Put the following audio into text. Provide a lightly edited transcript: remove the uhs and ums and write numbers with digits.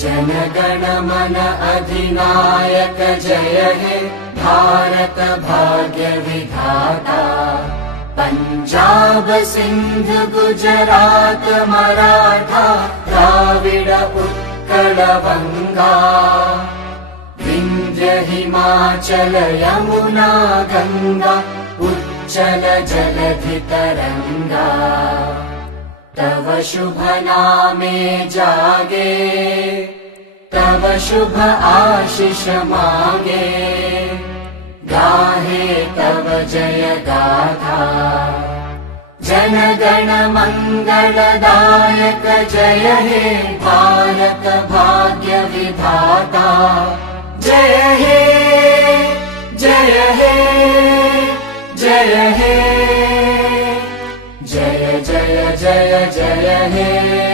जनगण मन अधिनायक जय हे भारत भाग्य विधाता। पंजाब सिंध गुजरात मराठा द्राविड उत्कल बंगा। विंध्य हिमाचल यमुना गंगा उच्चल जलधि तरंगा। तव शुभ नामे जागे तव शुभ आशीष मांगे। गाहे तव जय गाथा जन गण मंगलदायक जय हे भारत भाग्य विधाता। जय हे जय हे जय हे जय जय जय जय हे।